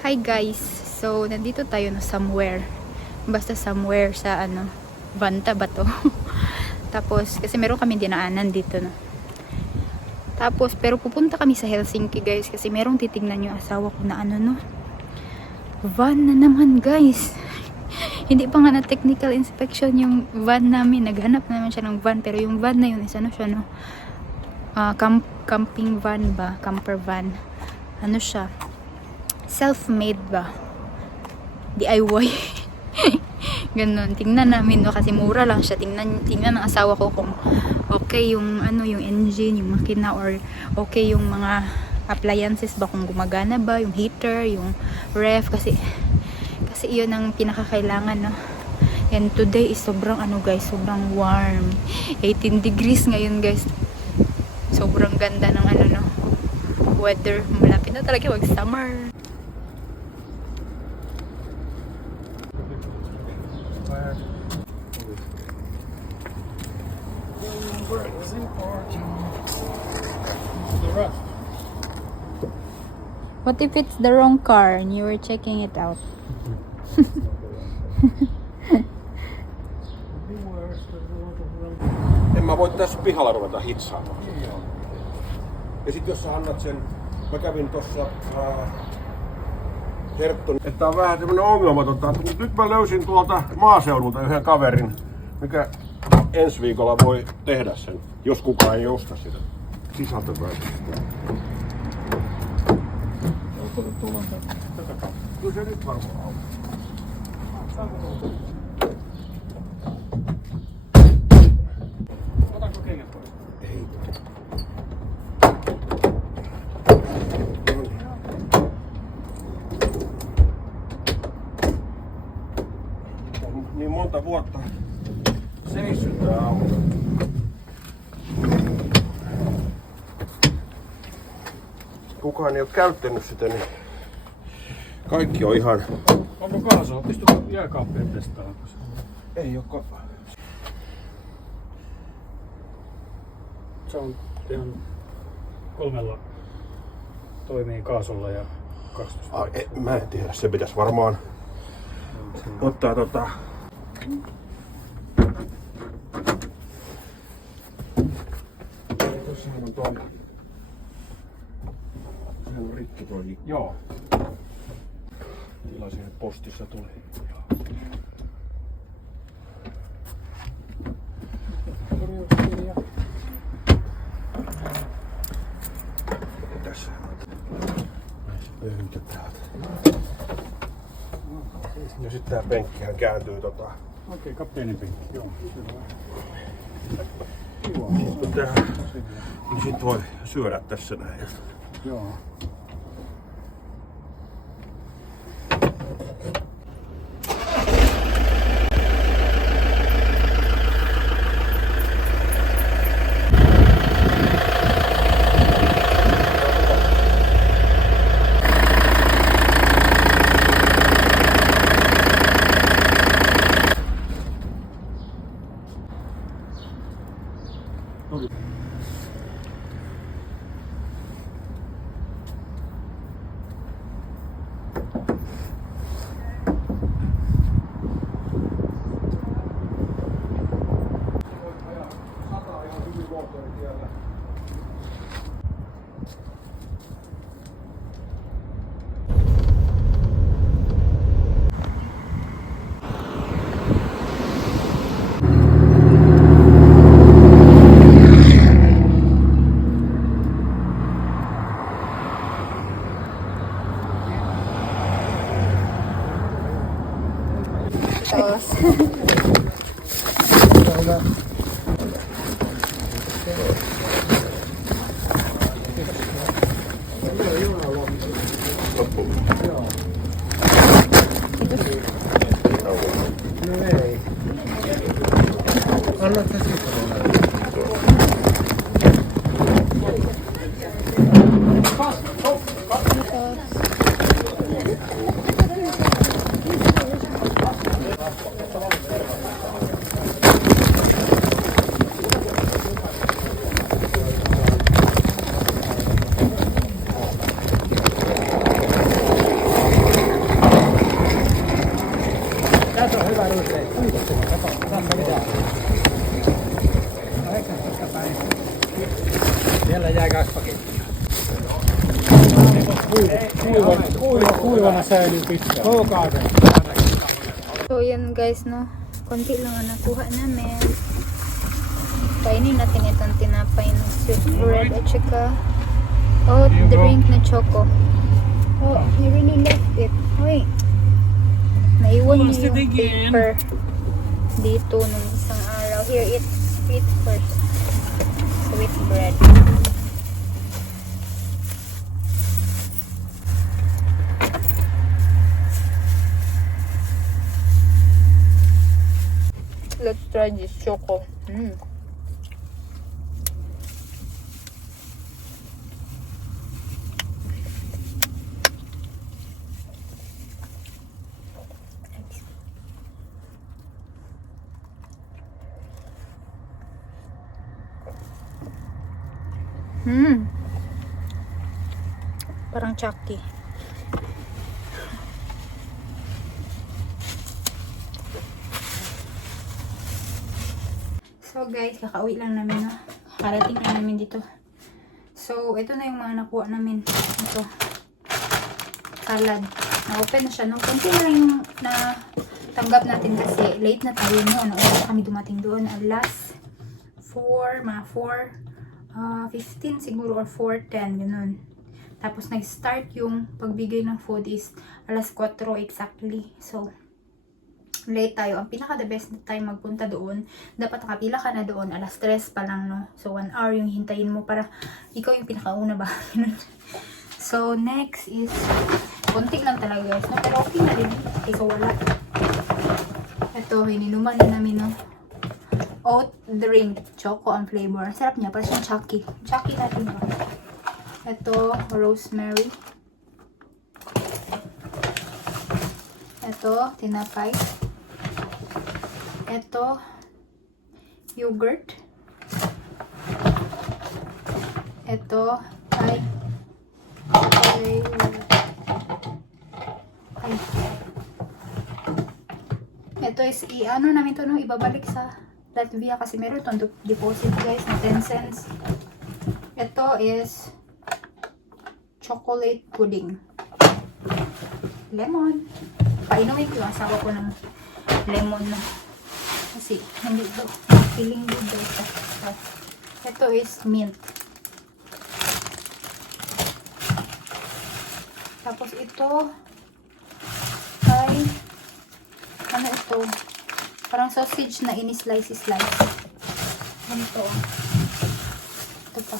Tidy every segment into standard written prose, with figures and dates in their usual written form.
Hi guys, so nandito tayo na somewhere, basta somewhere sa Vanta ba to? Tapos kasi meron kami dinaanan dito no. Tapos pero pupunta kami sa Helsinki guys kasi merong titignan yung asawa ko na no. Van na naman guys. Hindi pa nga na technical inspection yung van namin, naghanap naman siya ng van pero yung van na yun is siya no. Camping van ba, camper van. Siya? Self-made ba? DIY. Ganun. Tingnan namin no kasi mura lang siya. Tingnan ng asawa ko kung okay yung yung engine, yung makina or okay yung mga appliances ba, kung gumagana ba, yung heater, yung ref kasi iyon ang pinakakailangan no. And today is sobrang guys, sobrang warm. 18 degrees ngayon guys. Sobrang ganda ng no weather. Malapit na talaga mag summer. What if it's the wrong car and you were checking it out? En mä voi tässä pihalla ruveta hitsaamaan. Ja sit jos sä annat sen, mä kävin tossa Hertton, että on vähän tämmönen ongelmatonta. Nyt mä löysin tuolta maaseudulta yhden kaverin, mikä ensi viikolla voi tehdä sen, jos kukaan ei osta sitä sisältöpäätöstä. Kyllä se nyt varmaan on. Otanko kengät pois? Ei. Niin monta vuotta seissyt tää auto. Kukaan ei ole käyttänyt sitä, niin kaikki on ihan... Onko kaasua? Pystytkö jääkaappia testaamaan? Ei oo kapaa. Se on ihan 3 toimii kaasulla ja 12. Mä en tiedä, se pitäisi varmaan ottaa Tossahan on tuo... Sehän on rikki tuo ikku. Joo. Tilasin, että postissa tuli. Tässä pöytä täältä. Ja sitten tää penkkihän kääntyy Okei, kapteenin penkki. Joo. Niin sit voi syödä tässä näin. Joo. Siellä jäi 2 pakettia. Kuivana säilyy pitkään. So yan guys, no, konti lang ang nakuha namin. Kainin natin itong tinapay na sweet bread at saka oat drink na choco. Oh, he really left it. Wait. Naiwan niya yung paper dito nung isang araw. Here, eat first. Sweet bread. Let's try this choco. Parang chucky. So guys, kakauwi lang namin, no? Karating lang namin dito. So, ito na yung mga nakuha namin. Ito. Salad. Na-open na siya, no? Kunti na lang yung natanggap natin kasi late na tayo, no? Ano oras kami dumating doon? Alas 4, mga 4:15 siguro or 4:10, ganun. Tapos nag-start yung pagbigay ng food is alas 4 exactly. So, late tayo. Ang pinaka the best na time magpunta doon, dapat nakapila ka na doon, alas 3 pa lang, no? So, 1 hour yung hintayin mo para ikaw yung pinakauna ba? So, next is, konti lang talaga guys, no? Pero okay na rin. Kasi wala. Ito, hininuman na namin, no? Oat drink, choco ang flavor. Sarap niya, parang siyang chucky. Chucky natin ba? Ito, rosemary. Ito, tinapay. Ito, yogurt. Ito, ay. Ito is, ano namin to, no? Ibabalik sa Latvia kasi meron itong deposit guys na 10 cents. Ito is chocolate pudding. Lemon. Painumin ko yung asawa ko ng lemon na. Kasi hindi ito feeling good guys. Ito is mint. Tapos ito ay ano ito? Parang sausage na ini-slice. Ganito. Ito pa.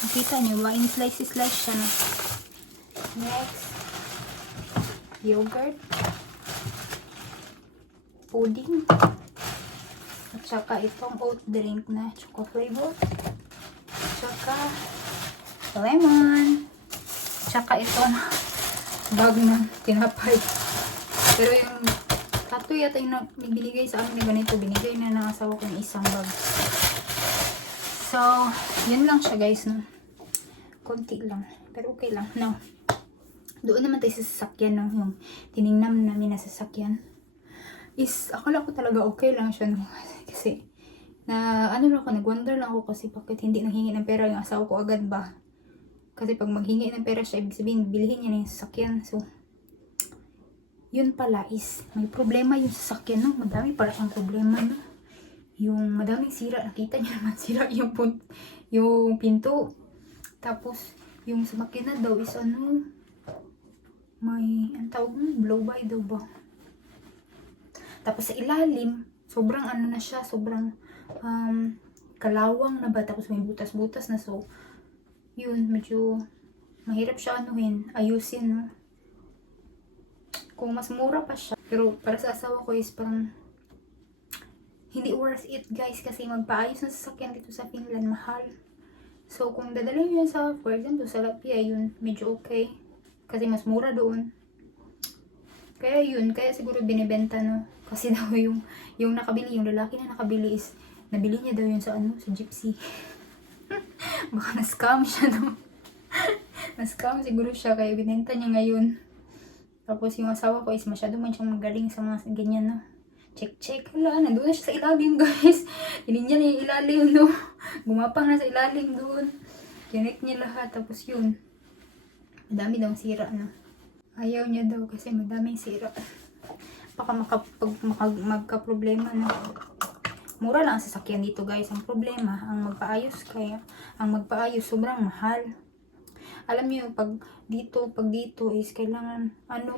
Nakita niyo ba? In-slice siya na. Next. Yogurt. Pudding. At saka itong oat drink na choco flavor. At saka lemon. At saka itong bag na tinapay. Pero yung tato yata yung binigay sa amin na ganito. Binigay na ng asawa ko yung isang bag. So, yun lang siya guys, no? Konti lang. Pero okay lang. Now, doon naman tayo sa sasakyan, no? Yung tinignan namin na sasakyan. Is, akala ko talaga okay lang siya, no? Kasi, ano lang ako, nag-wonder lang ako kasi bakit hindi nanghingi ng pera yung asawa ko agad ba? Kasi pag maghingi ng pera siya, ibig sabihin, bilhin niya na yung sasakyan. So, yun pala is, may problema yung sasakyan, no? Madami pala siyang problema, no? Yung madaming sira, nakita niyo naman sira yung pinto. Tapos, yung sa makina daw is ano, may, ang tawag mo, blow by daw ba? Tapos sa ilalim, sobrang ano na siya, sobrang kalawang na ba? Tapos may butas-butas na, so, yun, medyo mahirap siya ayusin, no? Kung mas mura pa siya. Pero para sa asawa ko is parang hindi worth it guys kasi magpaayos ng sasakyan dito sa Finland mahal. So kung dadalhin yun sa, for example, sa Latvia, yun medyo okay. Kasi mas mura doon. Kaya yun, kaya siguro binibenta, no? Kasi daw yung nakabili, yung lalaki na nakabili is, nabili niya daw yun sa sa gypsy. Baka na-scam siya, no? Na-scam siguro siya, kaya binenta niya ngayon. Tapos yung asawa ko is masyado man siyang magaling sa mga ganyan, no. Check. Hala, nandun na siya sa ilalim, guys. Hindi niya na yung ilalim, no. Gumapang na sa ilalim doon. Kinik niya lahat. Tapos yun. Madami daw sira, no. Ayaw niya daw kasi madaming sira. Baka magka-problema, no. Mura lang ang sasakyan dito, guys. Ang problema, ang magpaayos sobrang mahal. Alam niyo, pag dito is kailangan,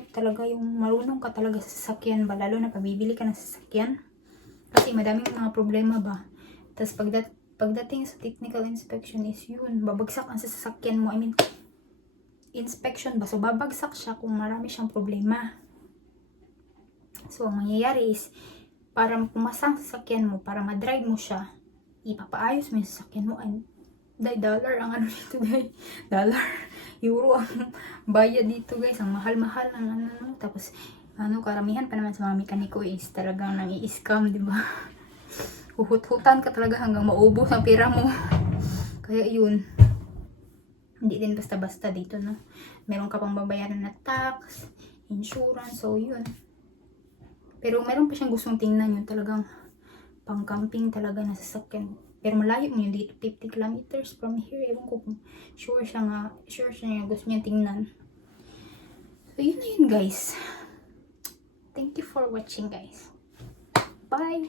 talaga yung marunong ka talaga sa sasakyan ba, lalo na pabibili ka ng sasakyan. Kasi madaming mga problema ba. Tapos pagdating sa technical inspection is yun, babagsak ang sasakyan mo. I mean, inspection ba? So, babagsak siya kung marami siyang problema. So, ang mangyayari is, para pumasang sasakyan mo, para madrive mo siya, ipapaayos mo yung sasakyan mo, and dollar ang dito, guys. Dollar. Euro ang bayad dito, guys. Ang mahal-mahal ang Tapos, karamihan pa naman sa mga mekaniko is talagang nang-i-scam, di ba? Huhut-hutan ka talaga hanggang maubos ang pera mo. Kaya yun. Hindi din basta-basta dito, no? Meron ka pang babayaran na tax, insurance, so yun. Pero meron pa siyang gustong tingnan yun, talagang pang-camping talaga na sasakyan. Pero malayo mo yun dito, 50 kilometers from here. Ewan ko kung sure siya nga gusto niya tingnan. So, yun na yun, guys. Thank you for watching, guys. Bye!